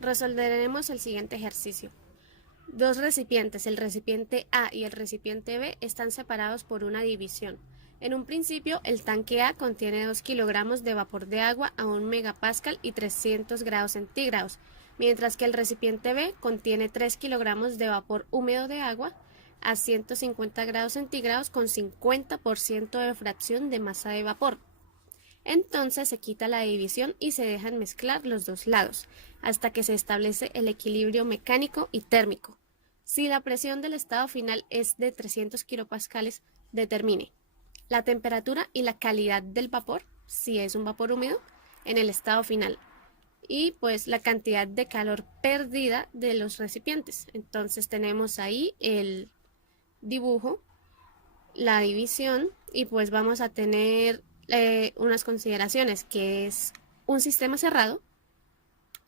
Resolveremos el siguiente ejercicio. Dos recipientes, el recipiente A y el recipiente B, están separados por una división. En un principio, el tanque A contiene 2 kilogramos de vapor de agua a 1 megapascal y 300 grados centígrados, mientras que el recipiente B contiene 3 kilogramos de vapor húmedo de agua a 150 grados centígrados con 50% de fracción de masa de vapor. Entonces se quita la división y se dejan mezclar los dos lados, hasta que se establece el equilibrio mecánico y térmico. Si la presión del estado final es de 300 kilopascales, determine la temperatura y la calidad del vapor, si es un vapor húmedo, en el estado final. Y pues la cantidad de calor perdida de los recipientes. Entonces tenemos ahí el dibujo, la división, y pues vamos a tener unas consideraciones, que es un sistema cerrado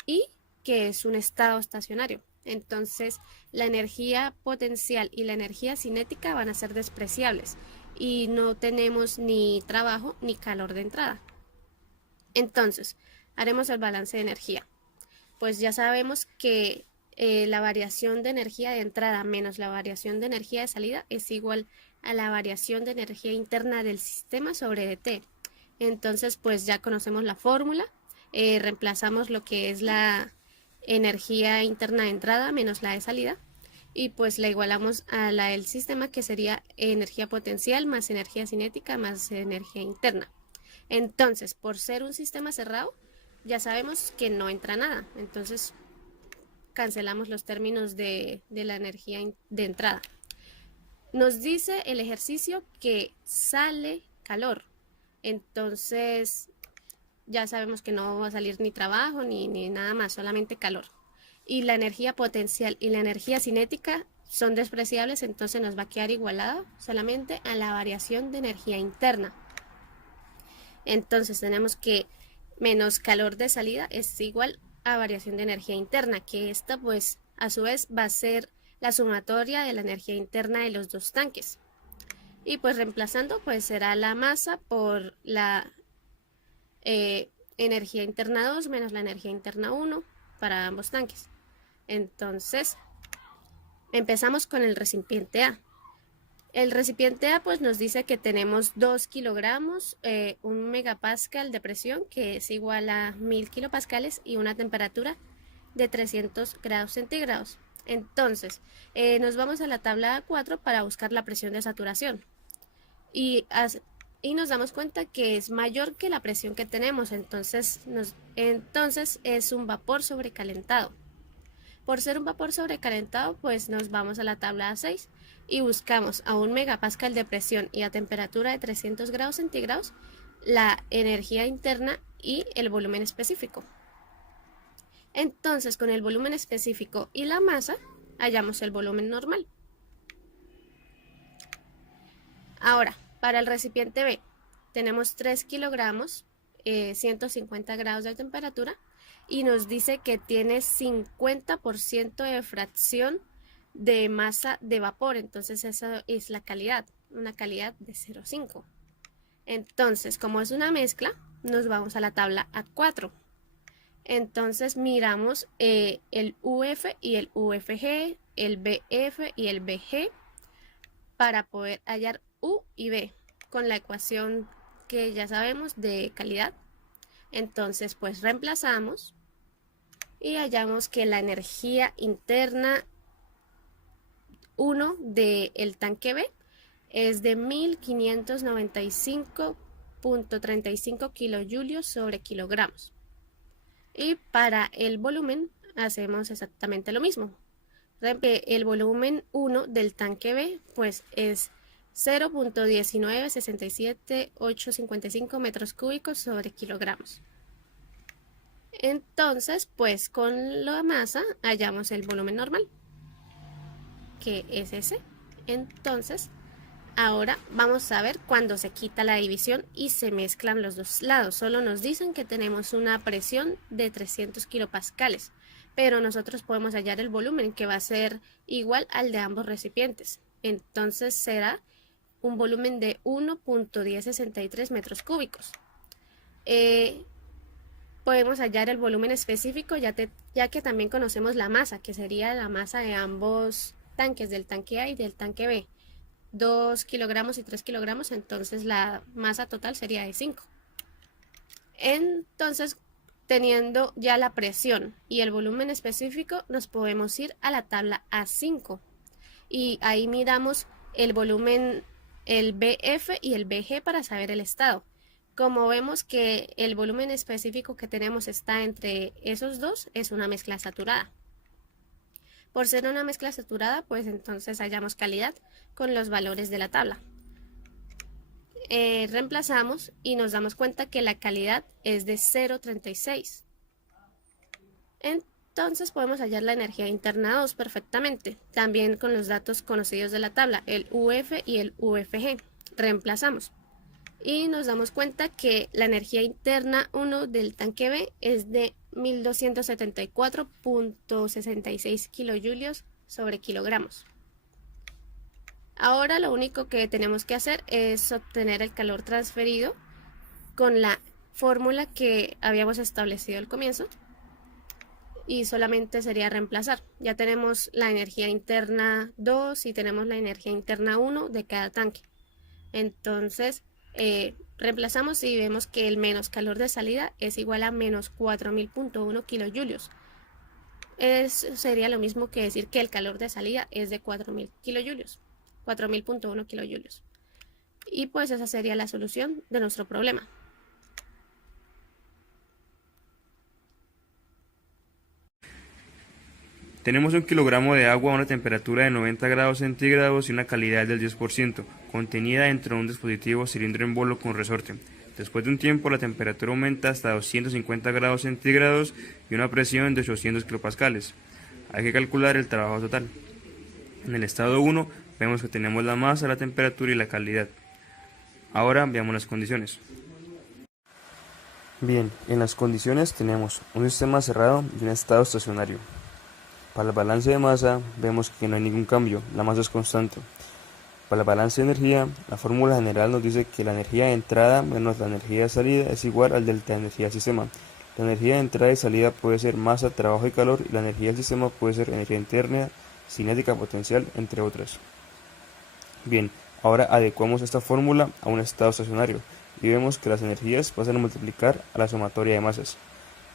y que es un estado estacionario. Entonces la energía potencial y la energía cinética van a ser despreciables y no tenemos ni trabajo ni calor de entrada. Entonces haremos el balance de energía. Pues ya sabemos que la variación de energía de entrada menos la variación de energía de salida es igual a la variación de energía interna del sistema sobre dt. Entonces pues ya conocemos la fórmula, reemplazamos lo que es la energía interna de entrada menos la de salida y pues la igualamos a la del sistema, que sería energía potencial más energía cinética más energía interna. Entonces, por ser un sistema cerrado, ya sabemos que no entra nada. Entonces, cancelamos los términos de la energía de entrada. Nos dice el ejercicio que sale calor. Entonces, ya sabemos que no va a salir ni trabajo ni nada más, solamente calor. Y la energía potencial y la energía cinética son despreciables, entonces nos va a quedar igualada solamente a la variación de energía interna. Entonces tenemos que menos calor de salida es igual a variación de energía interna, que esta pues a su vez va a ser la sumatoria de la energía interna de los dos tanques. Y pues reemplazando pues será la masa por la energía interna 2 menos la energía interna 1 para ambos tanques. Entonces empezamos con el recipiente A. El recipiente A pues nos dice que tenemos 2 kilogramos, 1 megapascal de presión, que es igual a 1000 kilopascales, y una temperatura de 300 grados centígrados. Entonces, nos vamos a la tabla 4 para buscar la presión de saturación. Y nos damos cuenta que es mayor que la presión que tenemos, entonces es un vapor sobrecalentado. Por ser un vapor sobrecalentado, pues nos vamos a la tabla A6 y buscamos a 1 megapascal de presión y a temperatura de 300 grados centígrados la energía interna y el volumen específico. Entonces, con el volumen específico y la masa, hallamos el volumen normal. Ahora, para el recipiente B, tenemos 3 kilogramos, 150 grados de temperatura, y nos dice que tiene 50% de fracción de masa de vapor. Entonces esa es la calidad, una calidad de 0,5. Entonces, como es una mezcla, nos vamos a la tabla A4. Entonces miramos el UF y el UFG, el BF y el BG, para poder hallar U y B con la ecuación que ya sabemos de calidad. Entonces pues reemplazamos y hallamos que la energía interna 1 del tanque B es de 1595.35 kilojulios sobre kilogramos. Y para el volumen hacemos exactamente lo mismo. El volumen 1 del tanque B pues es 0.1967855 metros cúbicos sobre kilogramos. Entonces, pues con la masa hallamos el volumen normal, que es ese. Entonces, ahora vamos a ver cuando se quita la división y se mezclan los dos lados. Solo nos dicen que tenemos una presión de 300 kilopascales, pero nosotros podemos hallar el volumen, que va a ser igual al de ambos recipientes. Entonces será un volumen de 1.1063 metros cúbicos. podemos hallar el volumen específico ya que también conocemos la masa, que sería la masa de ambos tanques, del tanque A y del tanque B. 2 kilogramos y 3 kilogramos, entonces la masa total sería de 5. Entonces, teniendo ya la presión y el volumen específico, nos podemos ir a la tabla A5 y ahí miramos el volumen, el BF y el BG para saber el estado. Como vemos que el volumen específico que tenemos está entre esos dos, es una mezcla saturada. Por ser una mezcla saturada, pues entonces hallamos calidad con los valores de la tabla. Reemplazamos y nos damos cuenta que la calidad es de 0,36. Entonces podemos hallar la energía interna 2 perfectamente, también con los datos conocidos de la tabla, el UF y el UFG. Reemplazamos y nos damos cuenta que la energía interna 1 del tanque B es de 1274.66 kilojulios sobre kilogramos. Ahora lo único que tenemos que hacer es obtener el calor transferido con la fórmula que habíamos establecido al comienzo y solamente sería reemplazar. Ya tenemos la energía interna 2 y tenemos la energía interna 1 de cada tanque. Entonces reemplazamos y vemos que el menos calor de salida es igual a menos 4000.1 kilojulios. Sería lo mismo que decir que el calor de salida es de 4000 kilojulios. 4000.1 kilojulios. Y pues esa sería la solución de nuestro problema. Tenemos 1 kilogramo de agua a una temperatura de 90 grados centígrados y una calidad del 10%, contenida dentro de un dispositivo cilindro en bolo con resorte. Después de un tiempo la temperatura aumenta hasta 250 grados centígrados y una presión de 800 kilopascales. Hay que calcular el trabajo total. En el estado 1 vemos que tenemos la masa, la temperatura y la calidad. Ahora veamos las condiciones. Bien, en las condiciones tenemos un sistema cerrado y un estado estacionario. Para el balance de masa vemos que no hay ningún cambio, la masa es constante. Para el balance de energía, la fórmula general nos dice que la energía de entrada menos la energía de salida es igual al delta de energía del sistema. La energía de entrada y salida puede ser masa, trabajo y calor, y la energía del sistema puede ser energía interna, cinética potencial, entre otras. Bien, ahora adecuamos esta fórmula a un estado estacionario y vemos que las energías pasan a multiplicar a la sumatoria de masas.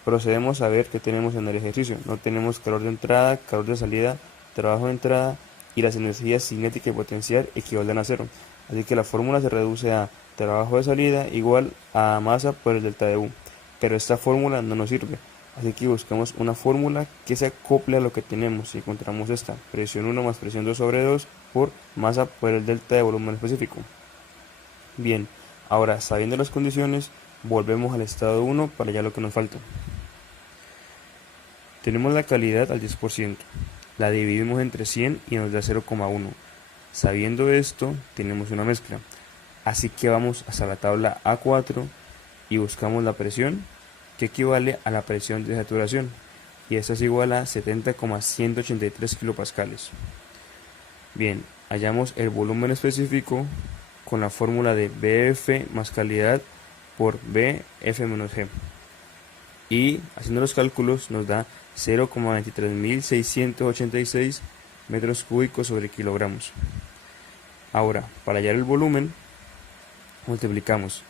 Procedemos a ver qué tenemos en el ejercicio. No tenemos calor de entrada, calor de salida, trabajo de entrada y las energías cinética y potencial equivalen a cero. Así que la fórmula se reduce a trabajo de salida igual a masa por el delta de U. Pero esta fórmula no nos sirve. Así que buscamos una fórmula que se acople a lo que tenemos y encontramos esta, presión 1 más presión 2 sobre 2 por masa por el delta de volumen específico. Bien, ahora sabiendo las condiciones, volvemos al estado 1 para ya lo que nos falta. Tenemos la calidad al 10%, la dividimos entre 100 y nos da 0,1. Sabiendo esto, tenemos una mezcla. Así que vamos hasta la tabla A4 y buscamos la presión, que equivale a la presión de saturación, y esta es igual a 70,183 kilopascales. Bien, hallamos el volumen específico con la fórmula de BF más calidad por BF menos G. Y haciendo los cálculos nos da 0,23686 metros cúbicos sobre kilogramos. Ahora, para hallar el volumen, multiplicamos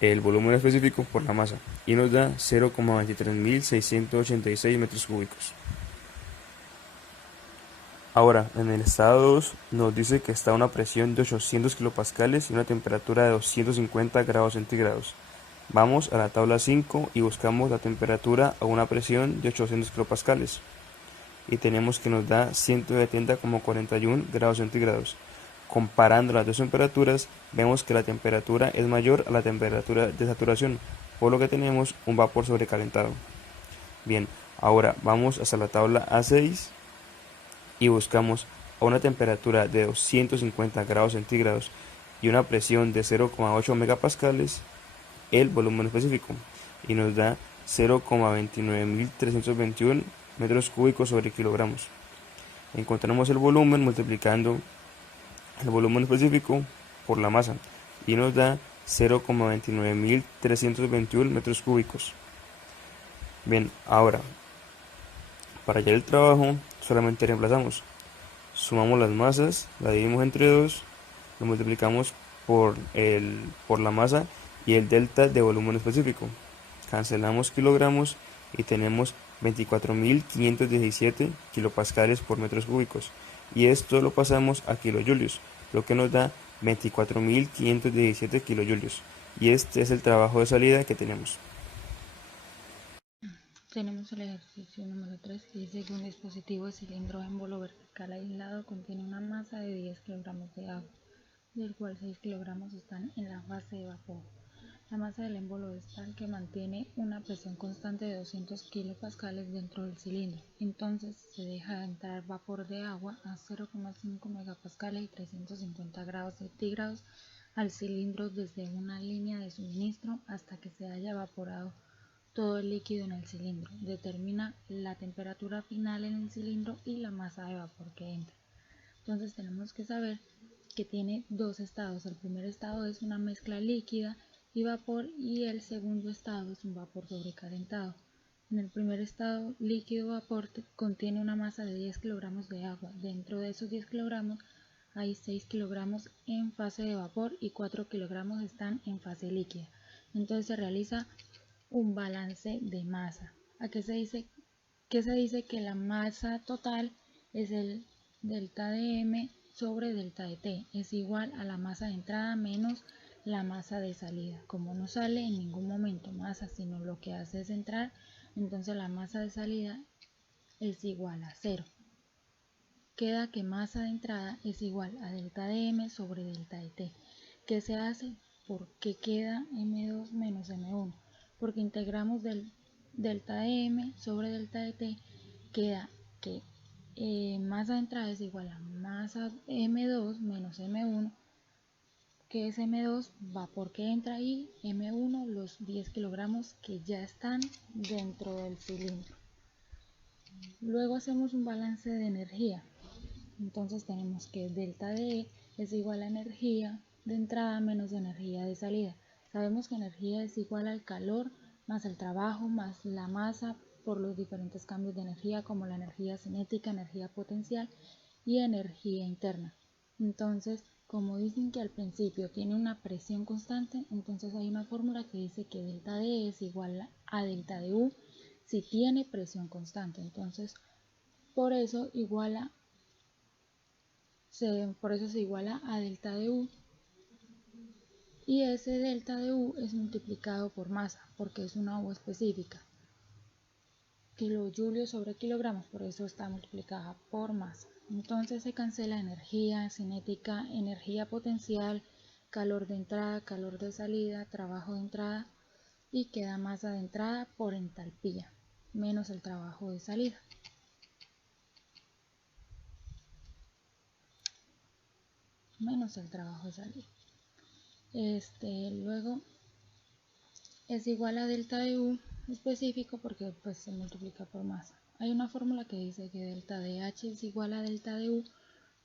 el volumen específico por la masa y nos da 0,23686 metros cúbicos. Ahora, en el estado 2 nos dice que está a una presión de 800 kilopascales y una temperatura de 250 grados centígrados. Vamos a la tabla 5 y buscamos la temperatura a una presión de 800 kilopascales y tenemos que nos da 170,41 grados centígrados. Comparando las dos temperaturas, vemos que la temperatura es mayor a la temperatura de saturación, por lo que tenemos un vapor sobrecalentado. Bien, ahora vamos hasta la tabla A6 y buscamos a una temperatura de 250 grados centígrados y una presión de 0,8 megapascales el volumen específico y nos da 0,29321 metros cúbicos sobre kilogramos. Encontramos el volumen multiplicando el volumen específico por la masa y nos da 0,29321 metros cúbicos. Bien, ahora, para hallar el trabajo, solamente reemplazamos. Sumamos las masas, la dividimos entre 2, lo multiplicamos por la masa y el delta de volumen específico. Cancelamos kilogramos y tenemos 24.517 kilopascales por metros cúbicos. Y esto lo pasamos a kilojulios, lo que nos da 24.517 kilojulios. Y este es el trabajo de salida que tenemos. Tenemos el ejercicio número 3 que dice que un dispositivo de cilindro émbolo vertical aislado contiene una masa de 10 kilogramos de agua, del cual 6 kilogramos están en la fase de vapor. La masa del émbolo es tal que mantiene una presión constante de 200 kilopascales dentro del cilindro. Entonces se deja entrar vapor de agua a 0,5 megapascales y 350 grados centígrados al cilindro desde una línea de suministro hasta que se haya evaporado todo el líquido en el cilindro. Determina la temperatura final en el cilindro y la masa de vapor que entra. Entonces tenemos que saber que tiene dos estados. El primer estado es una mezcla líquida y vapor y el segundo estado es un vapor sobrecalentado. En el primer estado, líquido-vapor contiene una masa de 10 kilogramos de agua. Dentro de esos 10 kilogramos hay 6 kilogramos en fase de vapor y 4 kilogramos están en fase líquida. Entonces se realiza un balance de masa. ¿A qué se dice? ¿Qué se dice? Que la masa total es el delta de M sobre delta de T, es igual a la masa de entrada menos la masa de salida. Como no sale en ningún momento masa, sino lo que hace es entrar, entonces la masa de salida es igual a 0. Queda que masa de entrada es igual a delta de M sobre delta de T. ¿Qué se hace? ¿Por qué queda M2 menos M1? Porque integramos del delta de M sobre delta de T, queda que masa de entrada es igual a masa M2 menos M1, que es M2, vapor que entra, y M1, los 10 kilogramos que ya están dentro del cilindro. Luego hacemos un balance de energía. Entonces tenemos que delta de E es igual a energía de entrada menos energía de salida. Sabemos que energía es igual al calor más el trabajo más la masa por los diferentes cambios de energía como la energía cinética, energía potencial y energía interna. Entonces, como dicen que al principio tiene una presión constante, entonces hay una fórmula que dice que delta de E es igual a delta de U si tiene presión constante. Entonces, por eso se iguala a delta de U, y ese delta de U es multiplicado por masa porque es una U específica, kilojulios sobre kilogramos, por eso está multiplicada por masa. Entonces se cancela energía cinética, energía potencial, calor de entrada, calor de salida, trabajo de entrada, y queda masa de entrada por entalpía menos el trabajo de salida. Luego es igual a delta de U específico porque pues se multiplica por masa. Hay una fórmula que dice que delta de H es igual a delta de U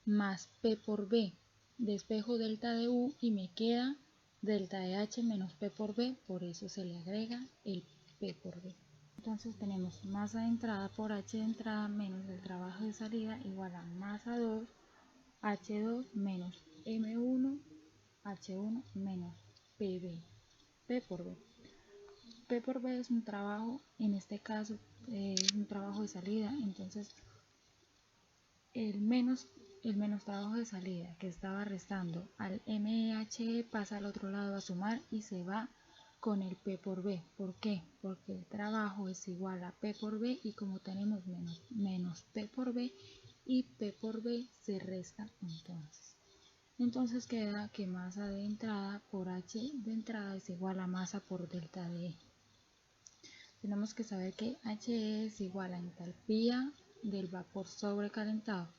más P por B. Despejo delta de U y me queda delta de H menos P por B, por eso se le agrega el P por B. Entonces tenemos masa de entrada por H de entrada menos el trabajo de salida igual a masa 2 H2 menos M1 H1 menos PB, P por B. P por B es un trabajo, en este caso es un trabajo de salida, entonces el menos trabajo de salida que estaba restando al MHE pasa al otro lado a sumar y se va con el P por B. ¿Por qué? Porque el trabajo es igual a P por B y como tenemos menos P por B y P por B se resta entonces queda que masa de entrada por H de entrada es igual a masa por delta de E. Tenemos que saber que He es igual a entalpía del vapor sobrecalentado.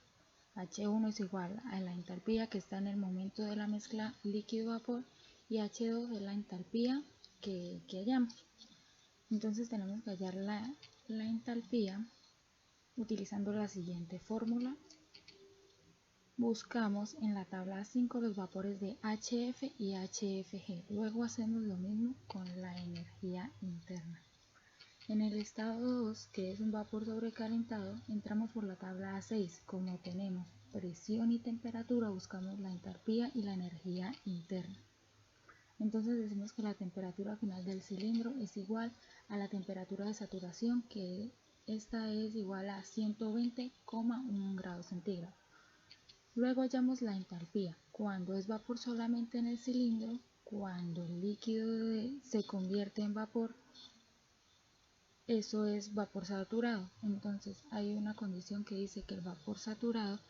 H1 es igual a la entalpía que está en el momento de la mezcla líquido-vapor y H2 es la entalpía que hallamos. Entonces tenemos que hallar la entalpía utilizando la siguiente fórmula. Buscamos en la tabla 5 los vapores de HF y HFG. Luego hacemos lo mismo con la energía interna. En el estado 2, que es un vapor sobrecalentado, entramos por la tabla A6. Como tenemos presión y temperatura, buscamos la entalpía y la energía interna. Entonces decimos que la temperatura final del cilindro es igual a la temperatura de saturación, que esta es igual a 120,1 grados centígrados. Luego hallamos la entalpía. Cuando es vapor solamente en el cilindro, cuando el líquido se convierte en vapor, eso es vapor saturado. Entonces hay una condición que dice que el vapor saturado,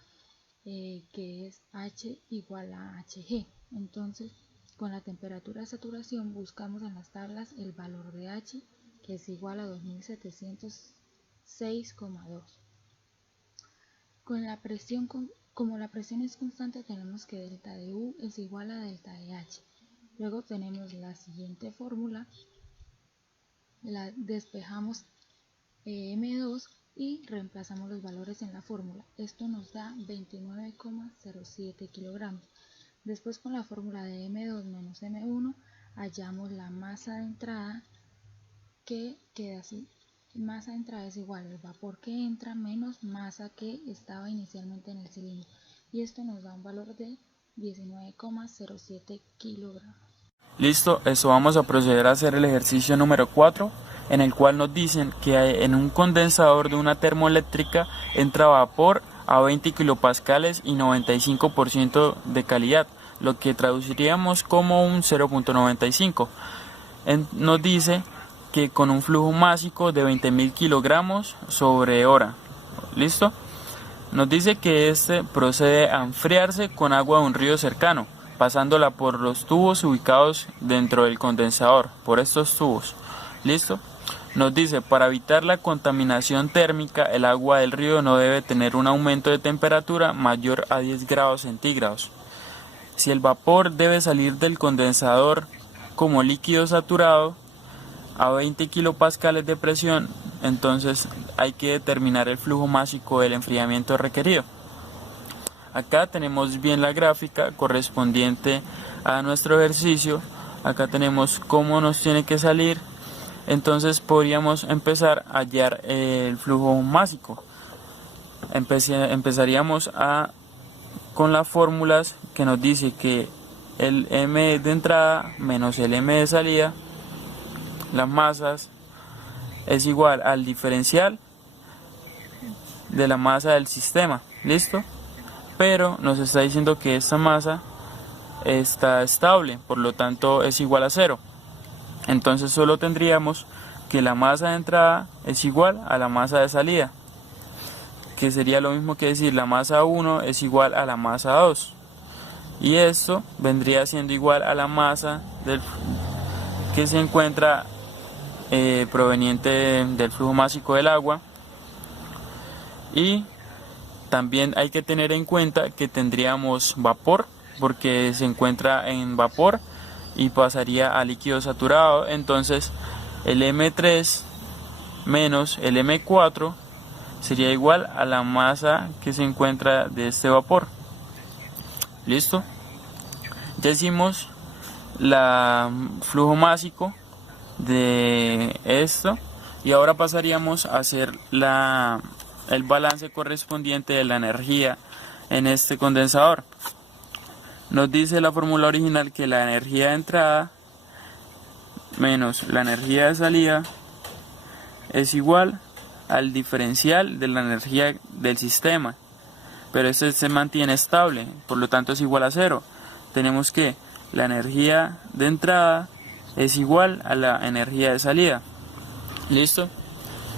que es H igual a Hg. Entonces, con la temperatura de saturación buscamos en las tablas el valor de H, que es igual a 2706,2. Con la presión, como la presión es constante, tenemos que delta de U es igual a delta de H. Luego tenemos la siguiente fórmula, la despejamos M2 y reemplazamos los valores en la fórmula. Esto nos da 29,07 kilogramos. Después, con la fórmula de M2 menos M1 hallamos la masa de entrada, que queda así. Masa de entrada es igual al vapor que entra menos masa que estaba inicialmente en el cilindro, y esto nos da un valor de 19,07 kilogramos. Listo, eso vamos a proceder a hacer el ejercicio número 4, en el cual nos dicen que en un condensador de una termoeléctrica entra vapor a 20 kilopascales y 95% de calidad, lo que traduciríamos como un 0.95. Nos dice que con un flujo másico de 20.000 kilogramos sobre hora. ¿Listo? Nos dice que este procede a enfriarse con agua de un río cercano, pasándola por los tubos ubicados dentro del condensador, por estos tubos. ¿Listo? Nos dice, para evitar la contaminación térmica, el agua del río no debe tener un aumento de temperatura mayor a 10 grados centígrados. Si el vapor debe salir del condensador como líquido saturado a 20 kilopascales de presión, entonces hay que determinar el flujo másico del enfriamiento requerido. Acá tenemos bien la gráfica correspondiente a nuestro ejercicio. Acá tenemos cómo nos tiene que salir. Entonces podríamos empezar a hallar el flujo másico. Empezaríamos con las fórmulas que nos dice que el M de entrada menos el M de salida, las masas, es igual al diferencial de la masa del sistema. ¿Listo? Pero nos está diciendo que esta masa está estable, por lo tanto es igual a 0. Entonces solo tendríamos que la masa de entrada es igual a la masa de salida, que sería lo mismo que decir la masa 1 es igual a la masa 2, y esto vendría siendo igual a la masa que se encuentra proveniente del flujo másico del agua. Y también hay que tener en cuenta que tendríamos vapor, porque se encuentra en vapor y pasaría a líquido saturado. Entonces el M3 menos el M4 sería igual a la masa que se encuentra de este vapor. ¿Listo? Ya hicimos el flujo másico de esto, y ahora pasaríamos a hacer el balance correspondiente de la energía en este condensador. Nos dice la fórmula original que la energía de entrada menos la energía de salida es igual al diferencial de la energía del sistema, pero este se mantiene estable, por lo tanto es igual a 0. Tenemos que la energía de entrada es igual a la energía de salida. ¿Listo?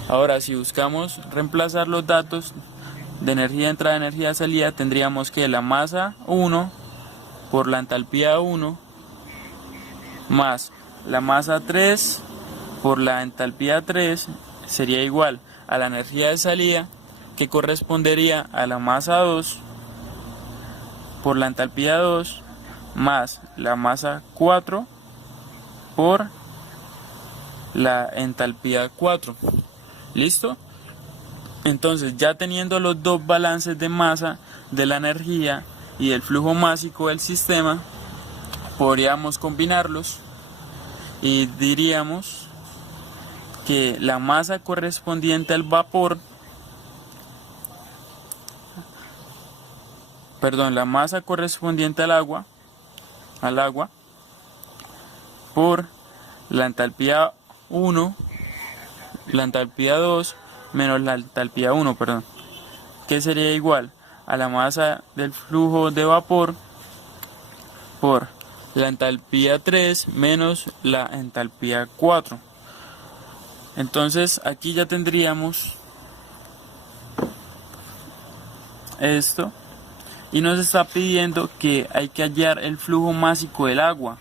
Ahora, si buscamos reemplazar los datos de energía de entrada y energía de salida, tendríamos que la masa 1 por la entalpía 1 más la masa 3 por la entalpía 3 sería igual a la energía de salida, que correspondería a la masa 2 por la entalpía 2 más la masa 4 por la entalpía 4. ¿Listo? Entonces, ya teniendo los dos balances de masa de la energía y el flujo másico del sistema, podríamos combinarlos y diríamos que la masa correspondiente al vapor, la masa correspondiente al agua por la entalpía 1, la entalpía 2 menos la entalpía 1, que sería igual a la masa del flujo de vapor por la entalpía 3 menos la entalpía 4. Entonces aquí ya tendríamos esto y nos está pidiendo que hay que hallar el flujo másico del agua.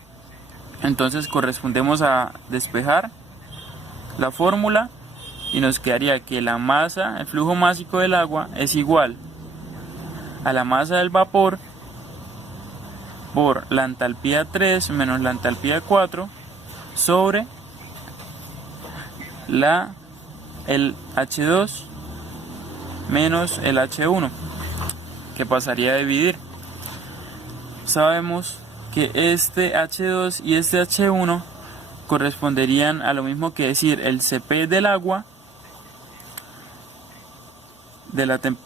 Entonces correspondemos a despejar la fórmula y nos quedaría que la masa, el flujo másico del agua es igual a la masa del vapor por la entalpía 3 menos la entalpía 4 sobre el H2 menos el H1, que pasaría a dividir. Sabemos que este H2 y este H1 corresponderían a lo mismo que decir el Cp del agua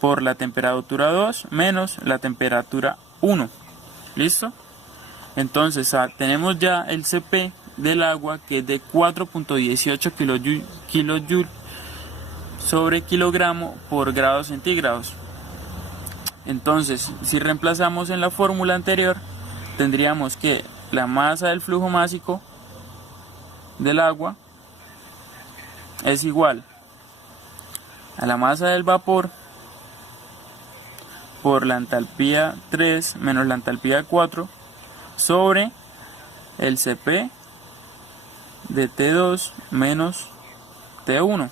por la temperatura 2 menos la temperatura 1. ¿Listo? Entonces tenemos ya el Cp del agua, que es de 4.18 kJ sobre kilogramo por grados centígrados. Entonces, si reemplazamos en la fórmula anterior, tendríamos que la masa del flujo másico del agua es igual a la masa del vapor por la entalpía 3 menos la entalpía 4 sobre el Cp de T2 menos T1.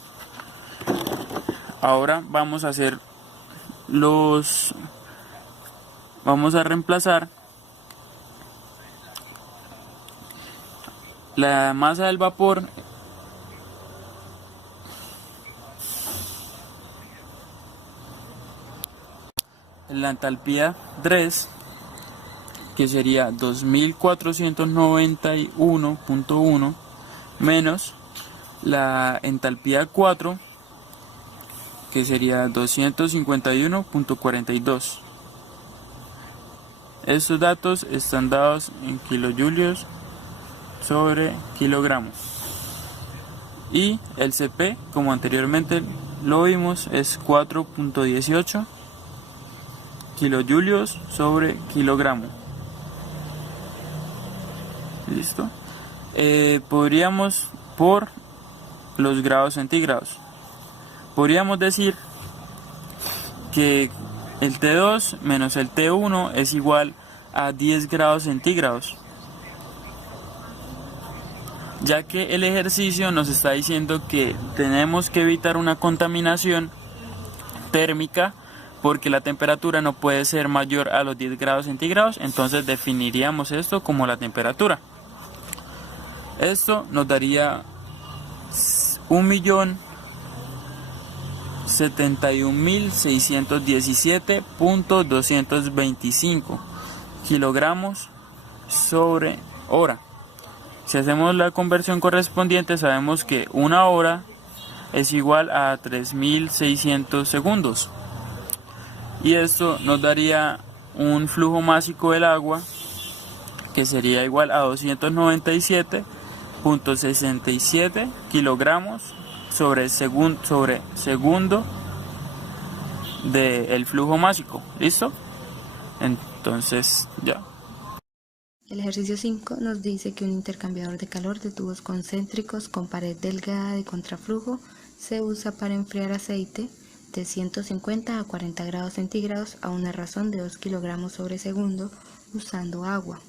Ahora vamos a reemplazar la masa del vapor en la entalpía 3, que sería 2491.1 menos la entalpía 4, que sería 251.42. Estos datos están dados en kilojulios sobre kilogramos. Y el Cp, como anteriormente lo vimos, es 4.18 kilojulios sobre kilogramo. ¿Listo? Podríamos, por los grados centígrados, podríamos decir que el T2 menos el T1 es igual a 10 grados centígrados, ya que el ejercicio nos está diciendo que tenemos que evitar una contaminación térmica porque la temperatura no puede ser mayor a los 10 grados centígrados. Entonces definiríamos esto como la temperatura. Esto nos daría 1.071.617.225 kilogramos sobre hora. Si hacemos la conversión correspondiente, sabemos que una hora es igual a 3.600 segundos. Y esto nos daría un flujo másico del agua que sería igual a 297.67 kilogramos sobre segundo del flujo másico. ¿Listo? Entonces ya. El ejercicio 5 nos dice que un intercambiador de calor de tubos concéntricos con pared delgada de contraflujo se usa para enfriar aceite de 150 a 40 grados centígrados a una razón de 2 kilogramos sobre segundo usando agua,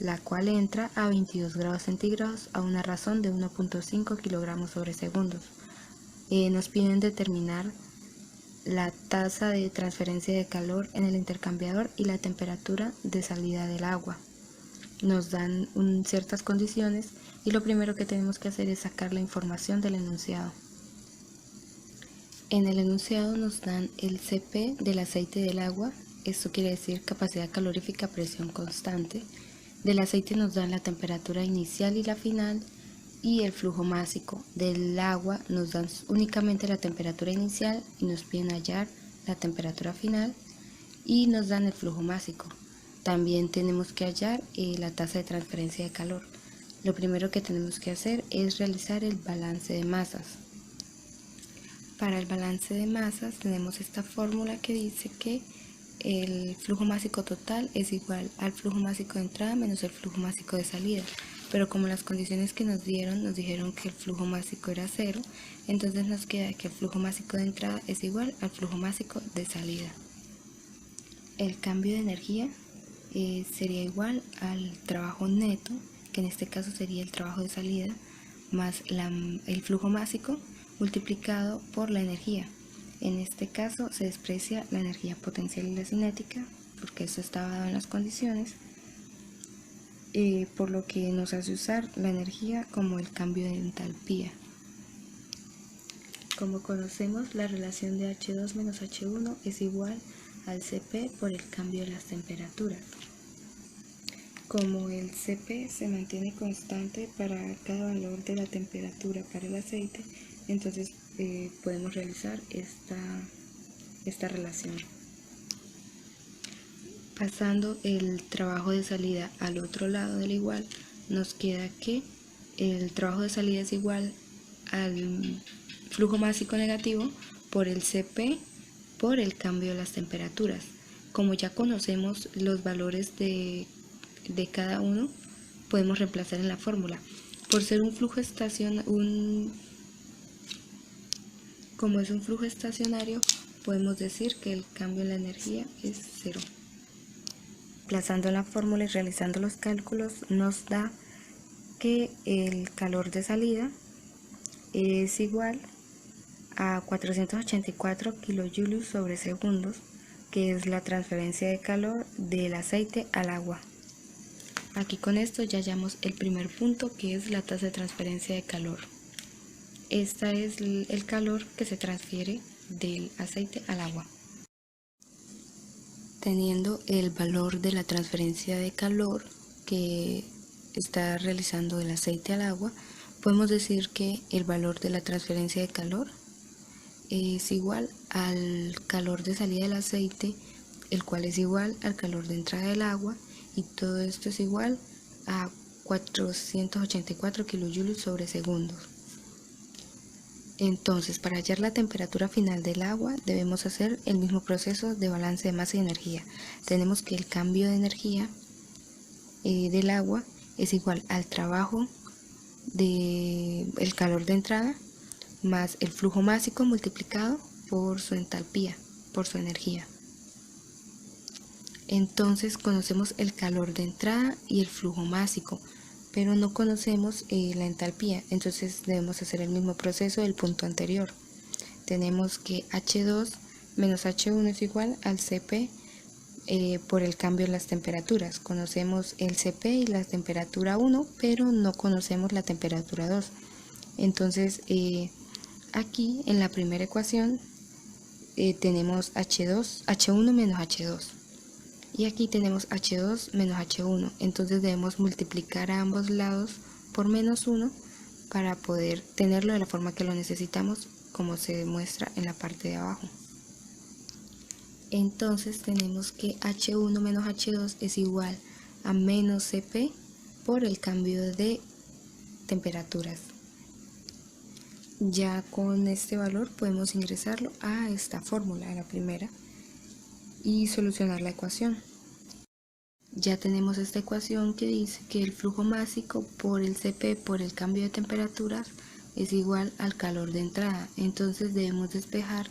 la cual entra a 22 grados centígrados a una razón de 1.5 kilogramos sobre segundo. Nos piden determinar la tasa de transferencia de calor en el intercambiador y la temperatura de salida del agua. Nos dan ciertas condiciones y lo primero que tenemos que hacer es sacar la información del enunciado. En el enunciado nos dan el Cp del aceite del agua, esto quiere decir capacidad calorífica a presión constante. Del aceite nos dan la temperatura inicial y la final, y el flujo másico del agua nos dan únicamente la temperatura inicial y nos piden hallar la temperatura final y nos dan el flujo másico. También tenemos que hallar la tasa de transferencia de calor. Lo primero que tenemos que hacer es realizar el balance de masas. Para el balance de masas tenemos esta fórmula que dice que el flujo másico total es igual al flujo másico de entrada menos el flujo másico de salida. Pero como las condiciones que nos dijeron que el flujo másico era 0, entonces nos queda que el flujo másico de entrada es igual al flujo másico de salida. El cambio de energía sería igual al trabajo neto, que en este caso sería el trabajo de salida, más el flujo másico multiplicado por la energía. En este caso se desprecia la energía potencial y la cinética, porque eso estaba dado en las condiciones, por lo que nos hace usar la energía como el cambio de entalpía. Como conocemos, la relación de H2 menos H1 es igual al Cp por el cambio de las temperaturas. Como el Cp se mantiene constante para cada valor de la temperatura para el aceite, entonces podemos realizar esta relación. Pasando el trabajo de salida al otro lado del igual, nos queda que el trabajo de salida es igual al flujo másico negativo por el Cp por el cambio de las temperaturas. Como ya conocemos los valores de cada uno, podemos reemplazar en la fórmula. Por ser un flujo como es un flujo estacionario, podemos decir que el cambio en la energía es 0. Reemplazando la fórmula y realizando los cálculos, nos da que el calor de salida es igual a 484 kJ sobre segundos, que es la transferencia de calor del aceite al agua. Aquí con esto ya hallamos el primer punto, que es la tasa de transferencia de calor. Esta es el calor que se transfiere del aceite al agua. Teniendo el valor de la transferencia de calor que está realizando el aceite al agua, podemos decir que el valor de la transferencia de calor es igual al calor de salida del aceite, el cual es igual al calor de entrada del agua, y todo esto es igual a 484 kJ sobre segundos. Entonces, para hallar la temperatura final del agua, debemos hacer el mismo proceso de balance de masa y energía. Tenemos que el cambio de energía del agua es igual al trabajo del calor de entrada más el flujo másico multiplicado por su entalpía, por su energía. Entonces conocemos el calor de entrada y el flujo másico, pero no conocemos la entalpía, entonces debemos hacer el mismo proceso del punto anterior. Tenemos que H2 menos H1 es igual al Cp por el cambio de las temperaturas. Conocemos el Cp y la temperatura 1, pero no conocemos la temperatura 2. Entonces aquí en la primera ecuación tenemos H1 menos H2. Y aquí tenemos H2 menos H1, entonces debemos multiplicar a ambos lados por menos 1 para poder tenerlo de la forma que lo necesitamos, como se demuestra en la parte de abajo. Entonces tenemos que H1 menos H2 es igual a menos Cp por el cambio de temperaturas. Ya con este valor podemos ingresarlo a esta fórmula, a la primera, y solucionar la ecuación. Ya tenemos esta ecuación que dice que el flujo másico por el Cp por el cambio de temperaturas es igual al calor de entrada. Entonces debemos despejar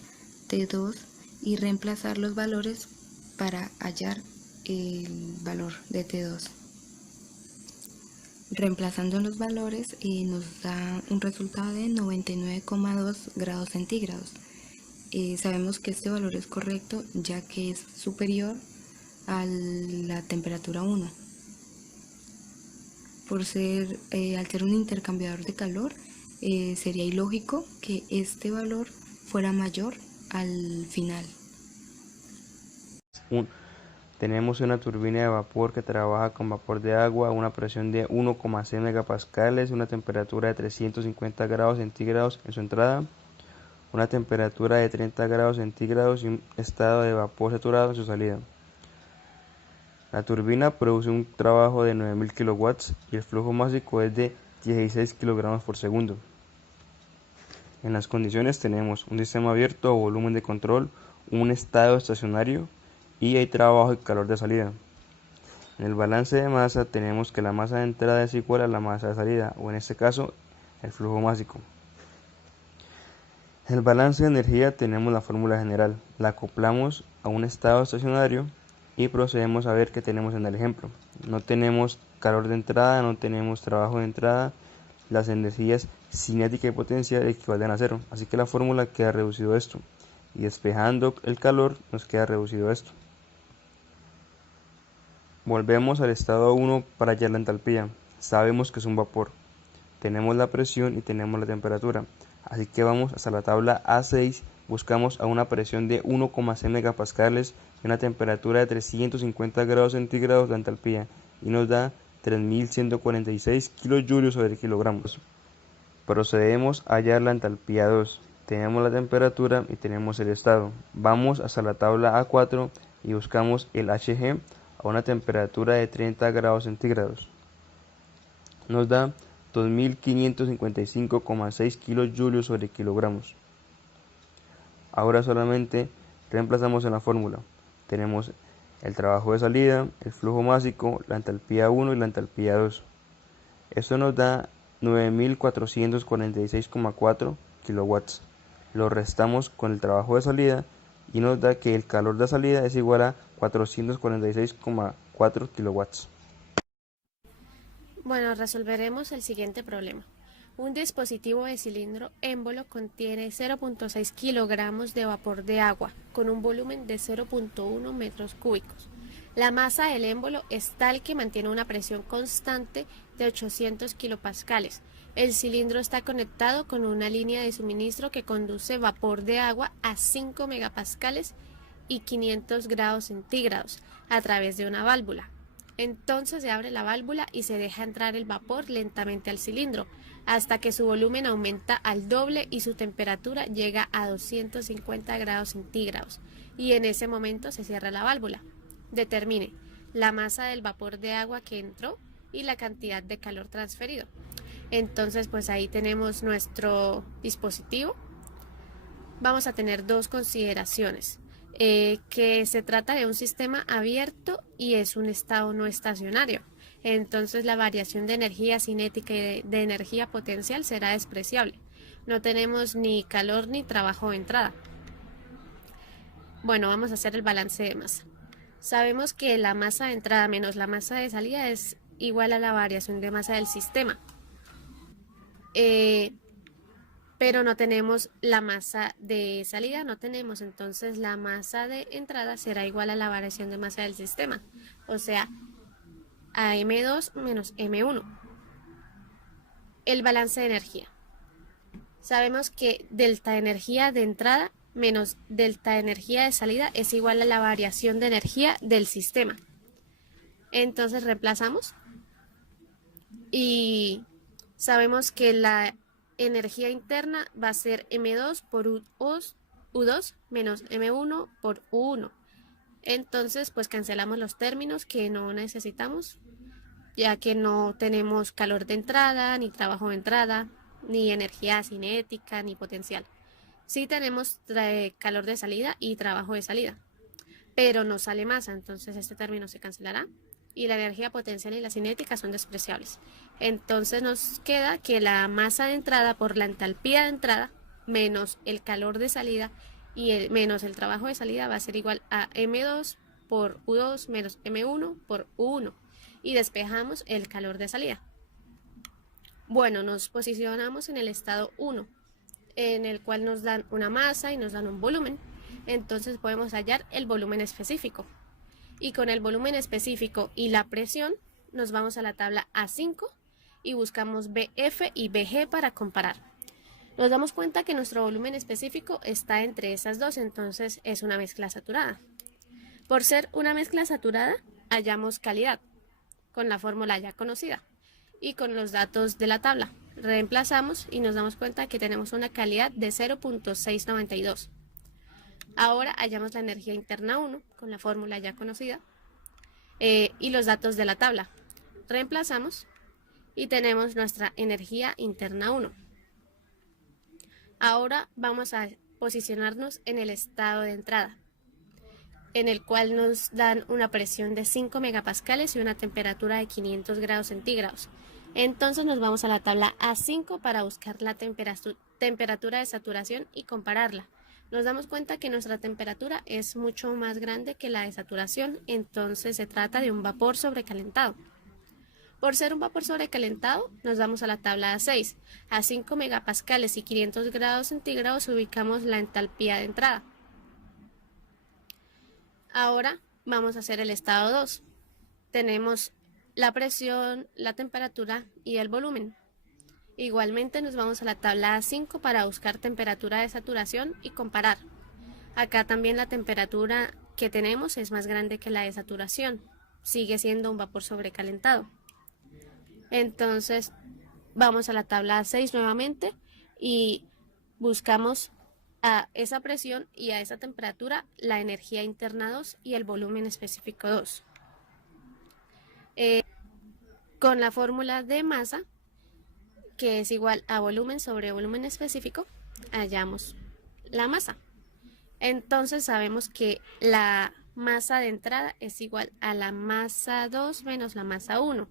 T2 y reemplazar los valores para hallar el valor de T2. Reemplazando los valores nos da un resultado de 99,2 grados centígrados. Sabemos que este valor es correcto ya que es superior a la temperatura 1. Al ser un intercambiador de calor, sería ilógico que este valor fuera mayor al final. Tenemos una turbina de vapor que trabaja con vapor de agua a una presión de 1,6 megapascales, una temperatura de 350 grados centígrados en su entrada, una temperatura de 30 grados centígrados y un estado de vapor saturado en su salida. La turbina produce un trabajo de 9000 kilowatts y el flujo másico es de 16 kilogramos por segundo. En las condiciones tenemos un sistema abierto o volumen de control, un estado estacionario y hay trabajo y calor de salida. En el balance de masa tenemos que la masa de entrada es igual a la masa de salida, o en este caso, el flujo másico. En el balance de energía tenemos la fórmula general, la acoplamos a un estado estacionario y procedemos a ver qué tenemos en el ejemplo. No tenemos calor de entrada, no tenemos trabajo de entrada, las energías cinética y potencial equivalen a cero, así que la fórmula queda reducido a esto, y despejando el calor nos queda reducido a esto. Volvemos al estado 1 para hallar la entalpía. Sabemos que es un vapor, tenemos la presión y tenemos la temperatura, así que vamos hasta la tabla A6, buscamos a una presión de 1,6 megapascales y una temperatura de 350 grados centígrados la entalpía, y nos da 3146 kilojoules sobre kilogramos. Procedemos a hallar la entalpía 2, tenemos la temperatura y tenemos el estado. Vamos hasta la tabla A4 y buscamos el Hg a una temperatura de 30 grados centígrados. Nos da 2555,6 kilojoules sobre kilogramos. Ahora solamente reemplazamos en la fórmula. Tenemos el trabajo de salida, el flujo másico, la entalpía 1 y la entalpía 2. Esto nos da 9446,4 kilowatts. Lo restamos con el trabajo de salida y nos da que el calor de salida es igual a 446,4 kilowatts. Bueno, resolveremos el siguiente problema. Un dispositivo de cilindro émbolo contiene 0.6 kilogramos de vapor de agua con un volumen de 0.1 metros cúbicos. La masa del émbolo es tal que mantiene una presión constante de 800 kilopascales. El cilindro está conectado con una línea de suministro que conduce vapor de agua a 5 megapascales y 500 grados centígrados a través de una válvula. Entonces se abre la válvula y se deja entrar el vapor lentamente al cilindro hasta que su volumen aumenta al doble y su temperatura llega a 250 grados centígrados, y en ese momento se cierra la válvula. Determine la masa del vapor de agua que entró y la cantidad de calor transferido. Entonces pues ahí tenemos nuestro dispositivo. Vamos a tener dos consideraciones. Que se trata de un sistema abierto y es un estado no estacionario. Entonces la variación de energía cinética y de energía potencial será despreciable. No tenemos ni calor ni trabajo de entrada. Bueno, vamos a hacer el balance de masa. Sabemos que la masa de entrada menos la masa de salida es igual a la variación de masa del sistema. Pero no tenemos la masa de salida, entonces la masa de entrada será igual a la variación de masa del sistema, o sea, a M2 menos M1. El balance de energía. Sabemos que delta energía de entrada menos delta energía de salida es igual a la variación de energía del sistema. Entonces reemplazamos y sabemos que la energía interna va a ser M2 por U2 menos M1 por U1. Entonces pues cancelamos los términos que no necesitamos, ya que no tenemos calor de entrada, ni trabajo de entrada, ni energía cinética, ni potencial. Sí tenemos calor de salida y trabajo de salida, pero no sale masa, entonces este término se cancelará y la energía potencial y la cinética son despreciables. Entonces nos queda que la masa de entrada por la entalpía de entrada menos el calor de salida y menos el trabajo de salida va a ser igual a M2 por U2 menos M1 por U1, y despejamos el calor de salida. Bueno, nos posicionamos en el estado 1, en el cual nos dan una masa y nos dan un volumen. Entonces podemos hallar el volumen específico. Y con el volumen específico y la presión nos vamos a la tabla A5 y buscamos BF y BG para comparar. Nos damos cuenta que nuestro volumen específico está entre esas dos, entonces es una mezcla saturada. Por ser una mezcla saturada, hallamos calidad con la fórmula ya conocida y con los datos de la tabla. Reemplazamos y nos damos cuenta que tenemos una calidad de 0.692. Ahora hallamos la energía interna 1 con la fórmula ya conocida y los datos de la tabla. Reemplazamos y tenemos nuestra energía interna 1. Ahora vamos a posicionarnos en el estado de entrada, en el cual nos dan una presión de 5 megapascales y una temperatura de 500 grados centígrados. Entonces nos vamos a la tabla A5 para buscar la temperatura de saturación y compararla. Nos damos cuenta que nuestra temperatura es mucho más grande que la de saturación, entonces se trata de un vapor sobrecalentado. Por ser un vapor sobrecalentado, nos vamos a la tabla A6. A 5 megapascales y 500 grados centígrados ubicamos la entalpía de entrada. Ahora vamos a hacer el estado 2. Tenemos la presión, la temperatura y el volumen. Igualmente nos vamos a la tabla A5 para buscar temperatura de saturación y comparar. Acá también la temperatura que tenemos es más grande que la de saturación. Sigue siendo un vapor sobrecalentado. Entonces vamos a la tabla A6 nuevamente y buscamos a esa presión y a esa temperatura la energía interna 2 y el volumen específico 2. Con la fórmula de masa, que es igual a volumen sobre volumen específico, hallamos la masa. Entonces sabemos que la masa de entrada es igual a la masa 2 menos la masa 1.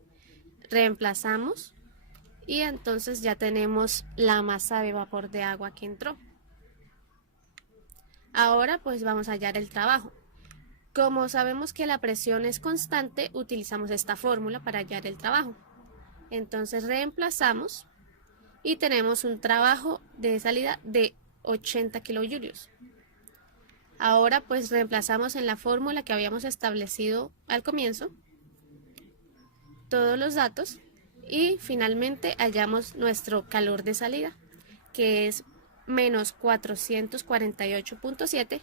Reemplazamos y entonces ya tenemos la masa de vapor de agua que entró. Ahora pues vamos a hallar el trabajo. Como sabemos que la presión es constante, utilizamos esta fórmula para hallar el trabajo. Entonces reemplazamos y tenemos un trabajo de salida de 80 kilojulios. Ahora pues reemplazamos en la fórmula que habíamos establecido al comienzo todos los datos y finalmente hallamos nuestro calor de salida, que es menos 448.7